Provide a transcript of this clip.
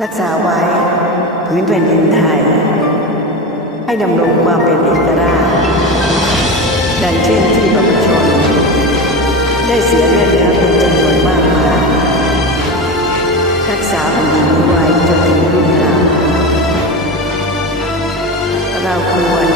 รักษาไว้พื้นแผ่นดินไทย ให้ดำรงความเป็นเอกราชดังเช่นที่ประชาชน ได้เสียเลือดเนื้อเป็นจำนวนมากมายรักษาแผ่นดินไว้จนถึงรุ่นเราเราควร